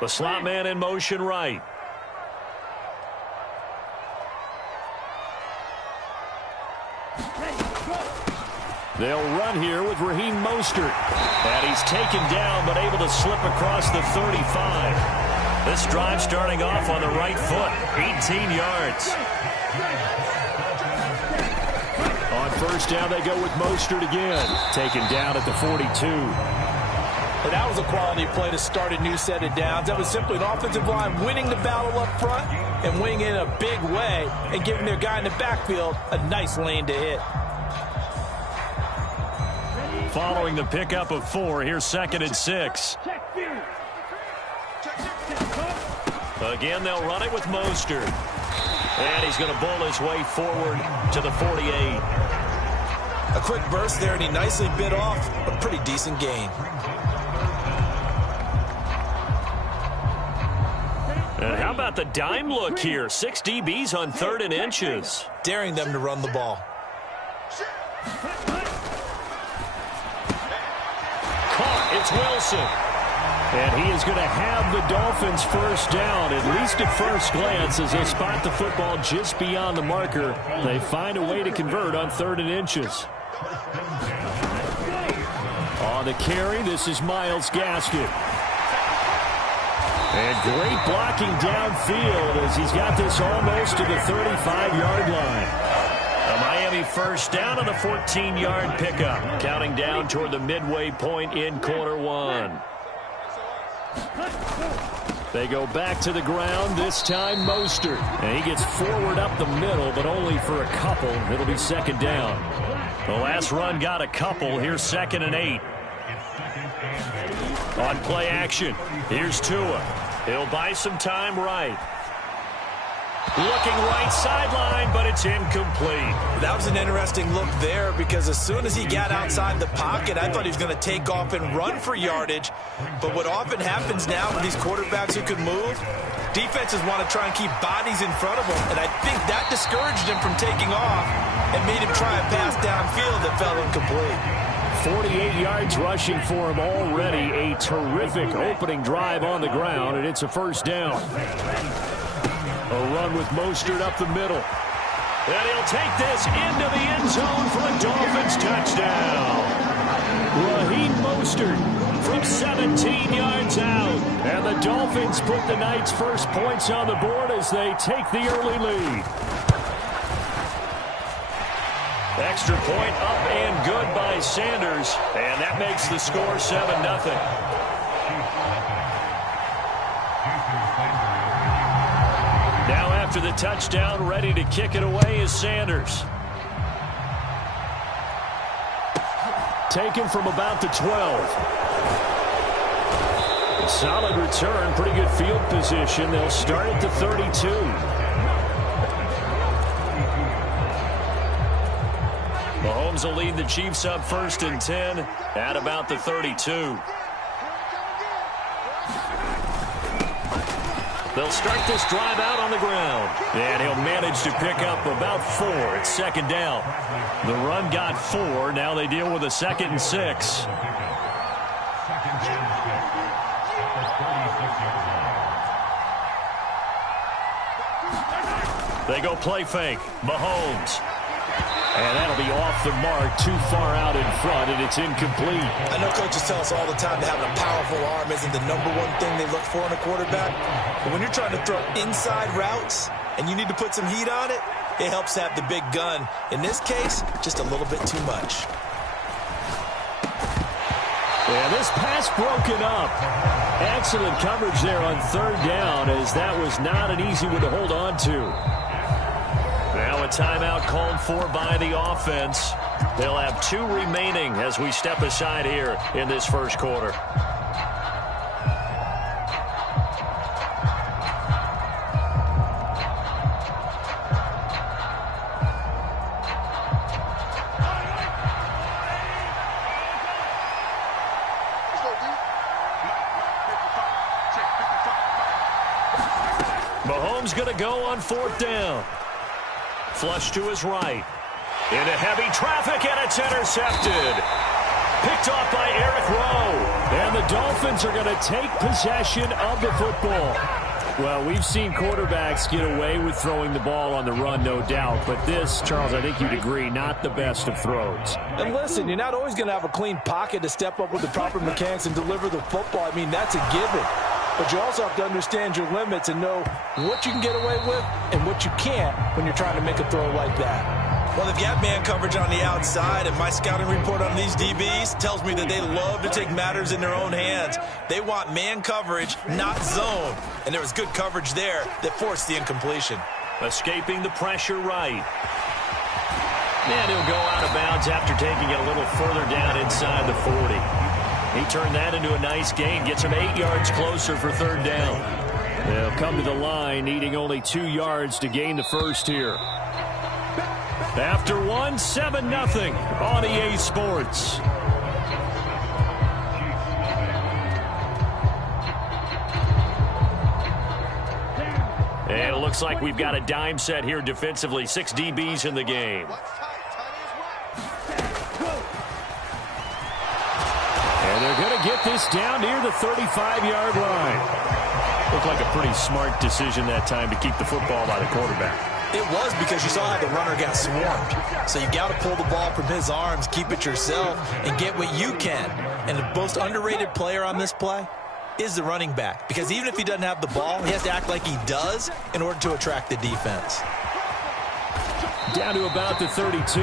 The slot man in motion right. They'll run here with Raheem Mostert. And he's taken down but able to slip across the 35. This drive starting off on the right foot. 18 yards. On first down, they go with Mostert again. Taken down at the 42. And that was a quality play to start a new set of downs. That was simply an offensive line winning the battle up front and winning in a big way and giving their guy in the backfield a nice lane to hit. Following the pickup of 4, here's 2nd and 6. Again, they'll run it with Mostert. And he's going to bull his way forward to the 48. A quick burst there, and he nicely bit off a pretty decent gain. And how about the dime look here? 6 DBs on 3rd and inches. Daring them to run the ball. It's Wilson. And he is going to have the Dolphins first down, at least at first glance, as they spot the football just beyond the marker. They find a way to convert on 3rd and inches. On the carry, this is Myles Gaskin. And great blocking downfield as he's got this almost to the 35-yard line. A Miami first down on the 14-yard pickup. Counting down toward the midway point in quarter 1. They go back to the ground, this time Mostert. And he gets forward up the middle, but only for a couple. It'll be 2nd down. The last run got a couple. Here's 2nd and 8. On play action, here's Tua. He'll buy some time right. Looking right sideline, but it's incomplete. That was an interesting look there because as soon as he got outside the pocket, I thought he was going to take off and run for yardage. But what often happens now with these quarterbacks who can move, defenses want to try and keep bodies in front of them. And I think that discouraged him from taking off and made him try a pass downfield that fell incomplete. 48 yards rushing for him already. A terrific opening drive on the ground, and it's a first down. A run with Mostert up the middle. And he'll take this into the end zone for a Dolphins touchdown. Raheem Mostert from 17 yards out. And the Dolphins put the Knights' first points on the board as they take the early lead. Extra point up and good by Sanders. And that makes the score 7-0. Now after the touchdown, ready to kick it away is Sanders. Taken from about the 12. Solid return, pretty good field position. They'll start at the 32. Mahomes will lead the Chiefs up 1st and 10 at about the 32. They'll start this drive out on the ground. And he'll manage to pick up about 4. It's 2nd down. The run got 4. Now they deal with a 2nd and 6. They go play fake. Mahomes. And that'll be off the mark, too far out in front, and it's incomplete. I know coaches tell us all the time that having a powerful arm isn't the #1 thing they look for in a quarterback. But when you're trying to throw inside routes and you need to put some heat on it, it helps have the big gun. In this case, just a little bit too much. Yeah, this pass broken up. Excellent coverage there on 3rd down, as that was not an easy one to hold on to. Now a timeout called for by the offense. They'll have 2 remaining as we step aside here in this first quarter. Mahomes going to go on 4th down. Flush to his right. Into heavy traffic, and it's intercepted. Picked off by Eric Rowe. And the Dolphins are going to take possession of the football. Well, we've seen quarterbacks get away with throwing the ball on the run, no doubt. But this, Charles, I think you'd agree, not the best of throws. And listen, you're not always going to have a clean pocket to step up with the proper mechanics and deliver the football. I mean, that's a given. But you also have to understand your limits and know what you can get away with and what you can't when you're trying to make a throw like that. Well, they've got man coverage on the outside, and my scouting report on these DBs tells me that they love to take matters in their own hands. They want man coverage, not zone. And there was good coverage there that forced the incompletion. Escaping the pressure right. And he'll go out of bounds after taking it a little further down inside the 40. He turned that into a nice gain, gets him 8 yards closer for third down. They'll come to the line, needing only 2 yards to gain the first here. After 7-0 on EA Sports. And it looks like we've got a dime set here defensively. 6 DBs in the game. And they're going to get this down near the 35-yard line. Looked like a pretty smart decision that time to keep the football by the quarterback. It was, because you saw how the runner got swarmed. So you got to pull the ball from his arms, keep it yourself, and get what you can. And the most underrated player on this play is the running back. Because even if he doesn't have the ball, he has to act like he does in order to attract the defense. Down to about the 32.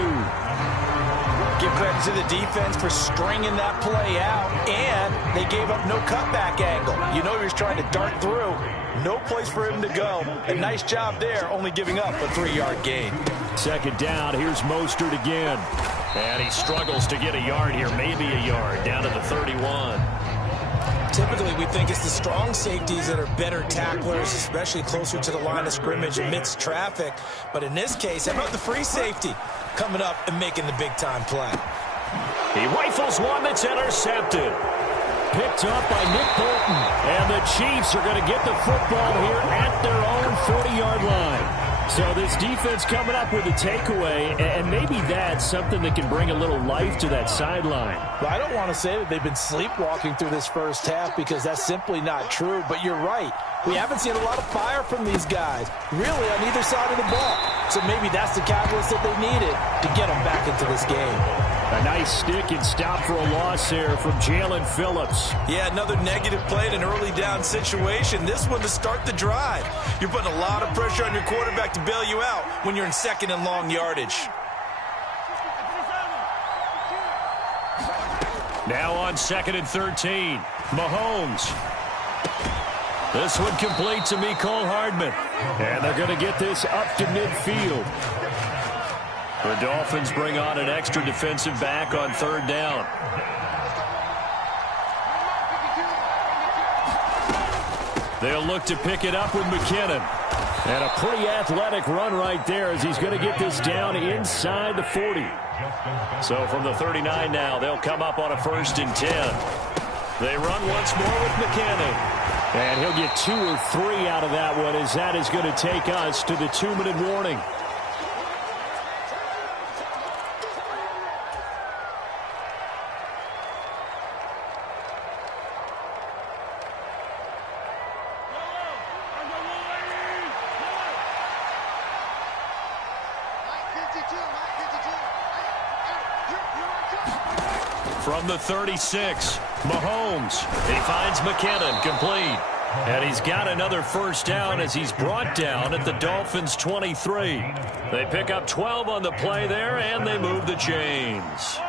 Give credit to the defense for stringing that play out, and they gave up no cutback angle. You know he was trying to dart through. No place for him to go. A nice job there, only giving up a 3-yard gain. Second down, here's Mostert again. And he struggles to get a yard here, maybe a yard, down to the 31. Typically, we think it's the strong safeties that are better tacklers, especially closer to the line of scrimmage amidst traffic. But in this case, how about the free safety coming up and making the big-time play? He rifles one that's intercepted. Picked up by Nick Bolton. And the Chiefs are going to get the football here at their own 40-yard line. So this defense coming up with a takeaway, and maybe that's something that can bring a little life to that sideline. Well, I don't want to say that they've been sleepwalking through this first half, because that's simply not true. But you're right. We haven't seen a lot of fire from these guys, really, on either side of the ball. So maybe that's the catalyst that they needed to get them back into this game. A nice stick and stop for a loss there from Jalen Phillips. Yeah, another negative play in an early down situation. This one to start the drive. You're putting a lot of pressure on your quarterback to bail you out when you're in second and long yardage. Now on 2nd and 13, Mahomes. This one complete to Mecole Hardman. And they're going to get this up to midfield. The Dolphins bring on an extra defensive back on third down. They'll look to pick it up with McKinnon. And a pretty athletic run right there as he's going to get this down inside the 40. So from the 39 now, they'll come up on a 1st and 10. They run once more with McKinnon. And he'll get 2 or 3 out of that one, as that is going to take us to the 2-minute warning. From the 36, Mahomes. He finds McKinnon, complete. And he's got another first down as he's brought down at the Dolphins' 23. They pick up 12 on the play there, and they move the chains.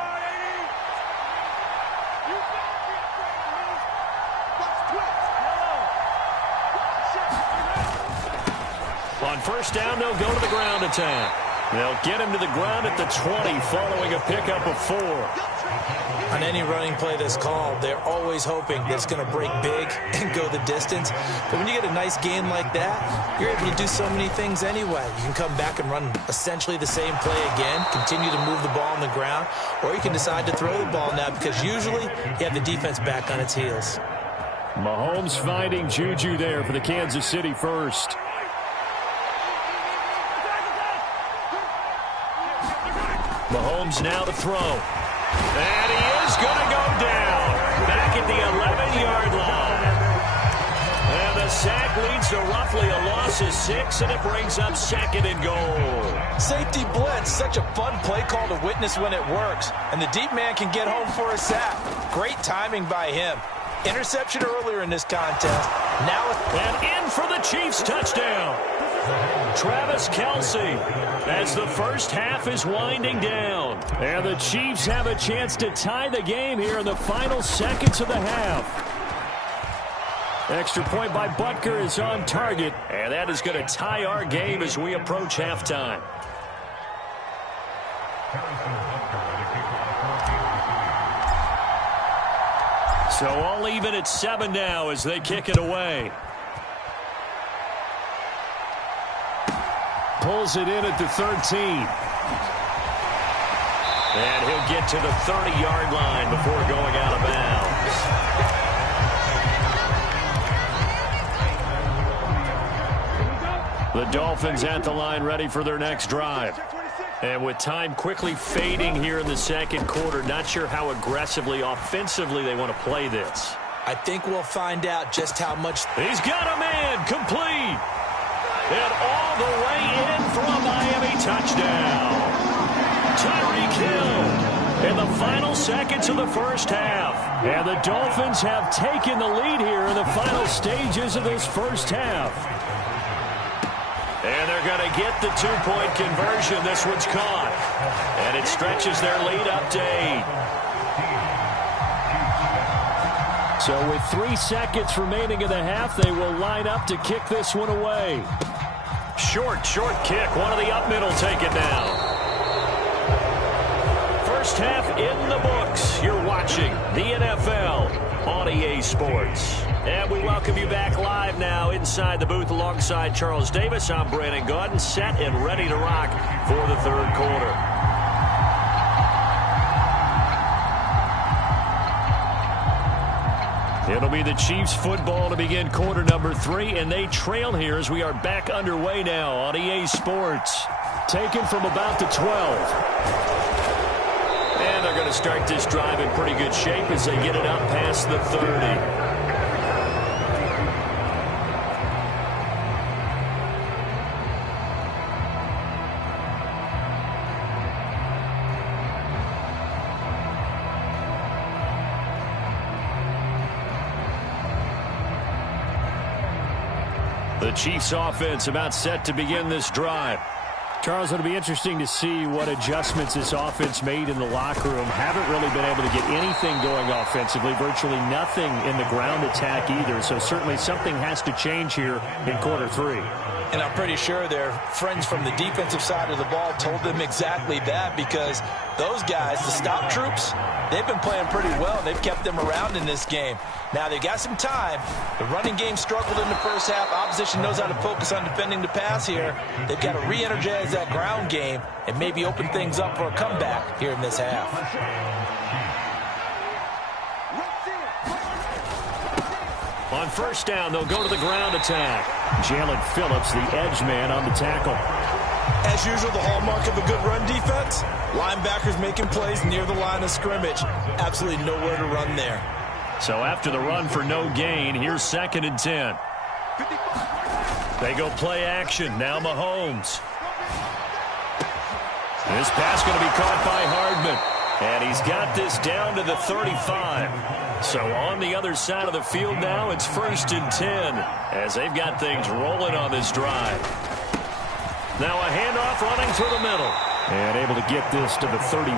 On first down, they'll go to the ground attack. They'll get him to the ground at the 20 following a pickup of 4. On any running play that's called, they're always hoping that it's going to break big and go the distance. But when you get a nice gain like that, you're able to do so many things anyway. You can come back and run essentially the same play again, continue to move the ball on the ground, or you can decide to throw the ball now, because usually you have the defense back on its heels. Mahomes finding Juju there for the Kansas City first. Mahomes now to throw. And he is going to go down. Back at the 11-yard line. And the sack leads to roughly a loss of 6, and it brings up 2nd and goal. Safety blitz, such a fun play call to witness when it works. And the deep man can get home for a sack. Great timing by him. Interception earlier in this contest. Now and in for the Chiefs touchdown. Travis Kelce as the first half is winding down. And the Chiefs have a chance to tie the game here in the final seconds of the half. Extra point by Butker is on target. And that is going to tie our game as we approach halftime. So all even at 7 now as they kick it away. Pulls it in at the 13. And he'll get to the 30-yard line before going out of bounds. The Dolphins at the line ready for their next drive. And with time quickly fading here in the second quarter, not sure how aggressively, offensively they want to play this. I think we'll find out just how much. He's got a man complete. And all the way in for a Miami touchdown. Tyreek Hill in the final seconds of the first half. And the Dolphins have taken the lead here in the final stages of this first half. And they're going to get the 2-point conversion. This one's caught. And it stretches their lead up to 8. So with 3 seconds remaining in the half, they will line up to kick this one away. Short kick. One of the up middle take it down. First half in the books. You're watching the NFL on EA Sports. And we welcome you back live now inside the booth alongside Charles Davis. I'm Brandon Gaudin, set and ready to rock for the third quarter. It'll be the Chiefs football to begin quarter number 3, and they trail here as we are back underway now on EA Sports. Taken from about the 12. And they're going to start this drive in pretty good shape as they get it up past the 30. The Chiefs offense about set to begin this drive. Charles, it'll be interesting to see what adjustments this offense made in the locker room. Haven't really been able to get anything going offensively, virtually nothing in the ground attack either. So certainly something has to change here in quarter 3. And I'm pretty sure their friends from the defensive side of the ball told them exactly that, because those guys, the stop troops, they've been playing pretty well. They've kept them around in this game. Now they've got some time. The running game struggled in the first half. Opposition knows how to focus on defending the pass here. They've got to re-energize that ground game and maybe open things up for a comeback here in this half. On first down, they'll go to the ground attack. Jalen Phillips, the edge man, on the tackle. As usual, the hallmark of a good run defense, linebackers making plays near the line of scrimmage. Absolutely nowhere to run there. So after the run for no gain, here's 2nd and 10. They go play action. Now Mahomes. This pass going to be caught by Hardman. And he's got this down to the 35. So on the other side of the field now, it's 1st and 10 as they've got things rolling on this drive. Now a handoff running through the middle. And able to get this to the 31.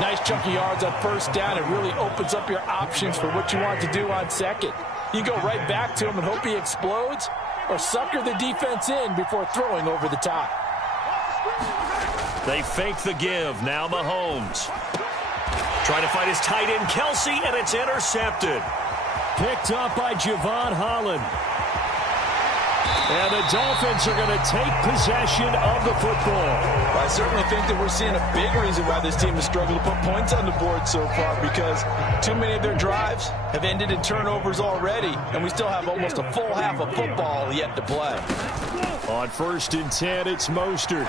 Nice chunky yards on first down. It really opens up your options for what you want to do on second. You go right back to him and hope he explodes, or sucker the defense in before throwing over the top. They fake the give. Now Mahomes. Trying to find his tight end, Kelce, and it's intercepted. Picked up by Javon Holland. And the Dolphins are going to take possession of the football. Well, I certainly think that we're seeing a big reason why this team has struggled to put points on the board so far, because too many of their drives have ended in turnovers already, and we still have almost a full half of football yet to play. On 1st and 10, it's Mostert.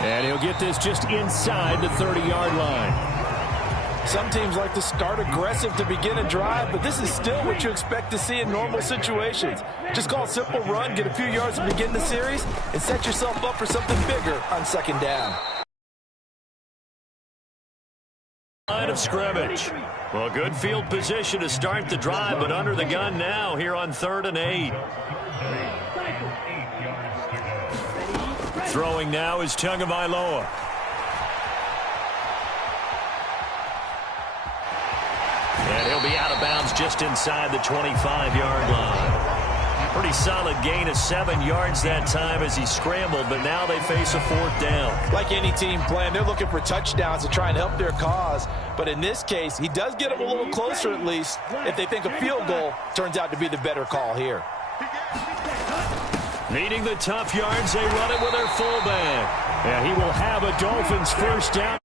And he'll get this just inside the 30-yard line. Some teams like to start aggressive to begin a drive, but this is still what you expect to see in normal situations. Just call a simple run, get a few yards to begin the series, and set yourself up for something bigger on second down. Line of scrimmage. Well, good field position to start the drive, but under the gun now here on 3rd and 8. Throwing now is Tagovailoa. And he'll be out of bounds just inside the 25-yard line. Pretty solid gain of 7 yards that time as he scrambled, but now they face a 4th down. Like any team playing, they're looking for touchdowns to try and help their cause. But in this case, he does get them a little closer at least if they think a field goal turns out to be the better call here. Needing the tough yards, they run it with their fullback. Yeah, he will have a Dolphins first down.